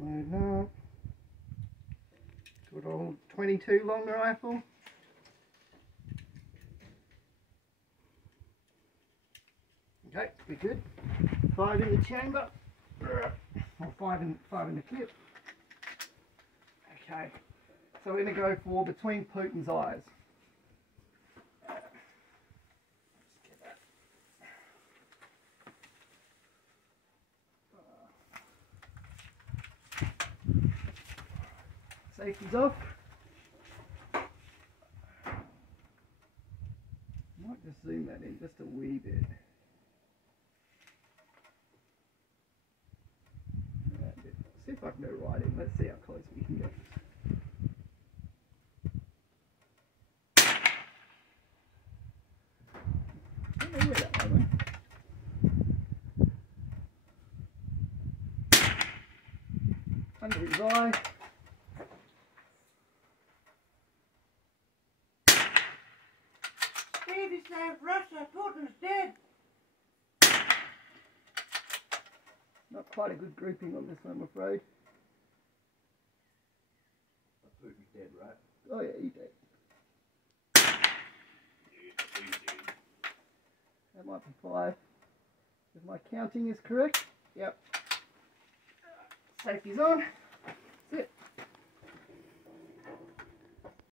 Load up. Good old 22 long rifle. Okay, we're good. 5 in the chamber. Or 5 in the clip. Okay, so we're going to go for between Putin's eyes. Safety's off. Might just zoom that in just a wee bit. See if I can go right in. Let's see how close we can get. Don't know where that one went. Under his eye. Baby said Russia, Putin's dead. Not quite a good grouping on this one, I'm afraid. Putin's dead, right? Oh yeah, he's dead. That might be 5. If my counting is correct. Yep. Safety's on.